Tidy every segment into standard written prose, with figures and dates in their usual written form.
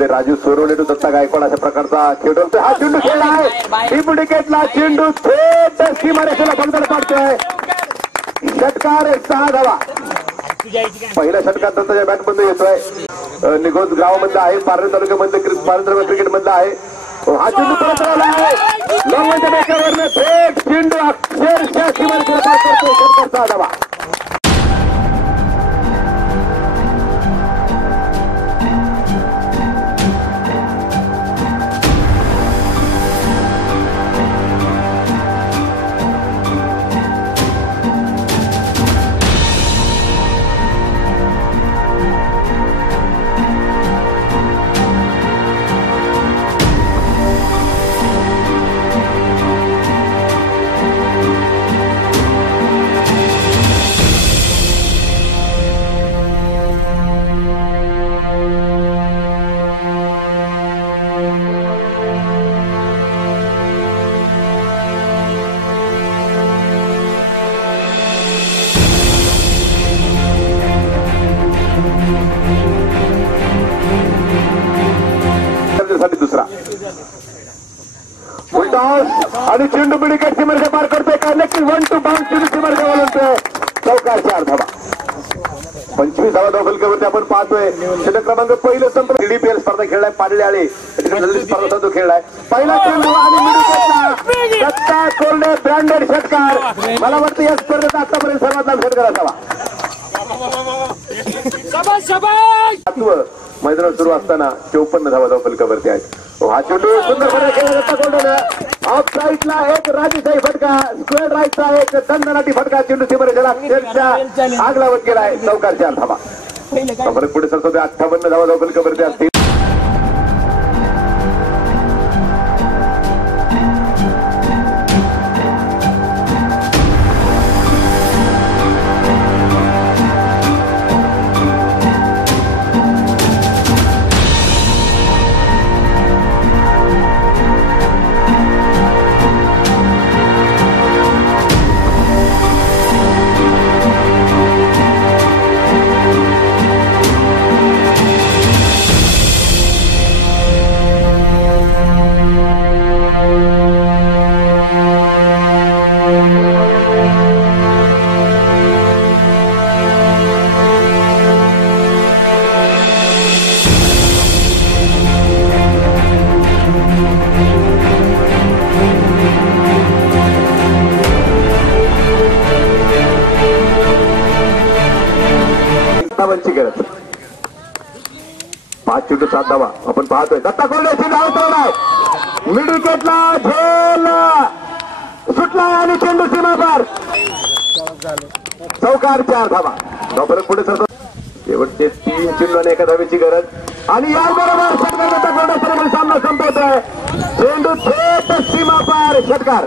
Raju सोरवणे to Datta Gaikwad अशा प्रकारचा खेळ हा चेंडू खेळला आहे. डीप विकेटला चेंडू थेट सीमारेषेला बंदर पाडतोय. षटकार 6 धावा. पहिल्या षटकार दत्ताच्या बॅट मध्ये येतोय. निघोज गावामधला आहे. पारनेर तालुक्यामधलं पारनेर क्रिकेट मधला आहे. हा चेंडू परत आला आहे. लॉंगच्या बेटावरनं थेट चेंडू अक्षरशः सीमारेषेला पास करतोय. षटकार 6 धावा. दुसरा उलटा आणि चेंडू बिडीकेट सीमारेषा पार करतोय. का नक्की 1 टू बाउंड चेंडू सीमारेषा ओलांडतोय. चौकार 4 धावा. 25 धावा धावफलकावरती आपण पाहतोय. षटक क्रमांक पहिलं संपलं. डीपीएल स्पर्धा खेळलाय. पाडले आळे स्पर्धा तो खेळलाय. पहिला चेंडू आणि बिडीकेटला दत्ता कोल्हे ब्रँडेड षटकार. मला वाटतं या स्पर्धेचा आतापर्यंत सर्वात लांब षटकार असावा. मैदानात सुरू असताना 54 धावा धावफलकावरती आहेत. हा चेंडू सुंदरपणे खेळला दत्ता कोल्हेनं. ऑफ साईडला एक राजेशाही फटका. स्क्वेअर राईटचा एक दणदणाटी फटका. चेंडू सीमारेषेला अक्षरशः आग लावत गेलाय. चौकार 4 धावा. फरक पुढे सरतो. 58 धावा धावफलकावरती असतील. गरज 5 चेंडू 7 धावा आपण पाहतोय. दत्ता कोल्हे धावतोय. मिड विकेटला झेल सुटला आणि चेंडू सीमा पार. चौकार 4 धावा. फरक पुढे सरतो. शेवटचे 3 चेंडू आणि एका धावेची गरज आणि याबरोबर षटकार दत्ता कोल्हे सामना संपवतोय. चेंडू थेट सीमा पार. षटकार.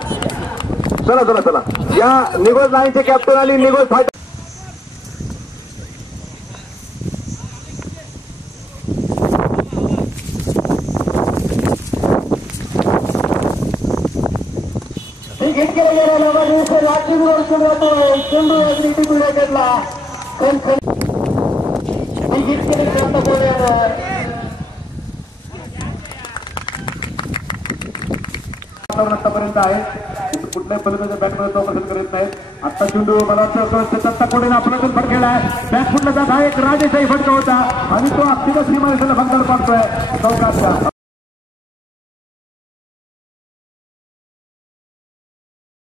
चला चला चला. या निघोज लाईनचे कॅप्टन आणि निघोज फायटर चेंडू आतापर्यंत आहे. कुठल्याही फलंदाज बॅटमध्ये तो पसंत करत नाहीत. आता चेंडू मला दत्ता कोल्हेनं आपल्यातून फट खेळलाय. बॅट फुटला जात हा एक राजेशाही फटका होता आणि तो अक्षरशः सीमारेषेला भंगार पाडतोय. चौकार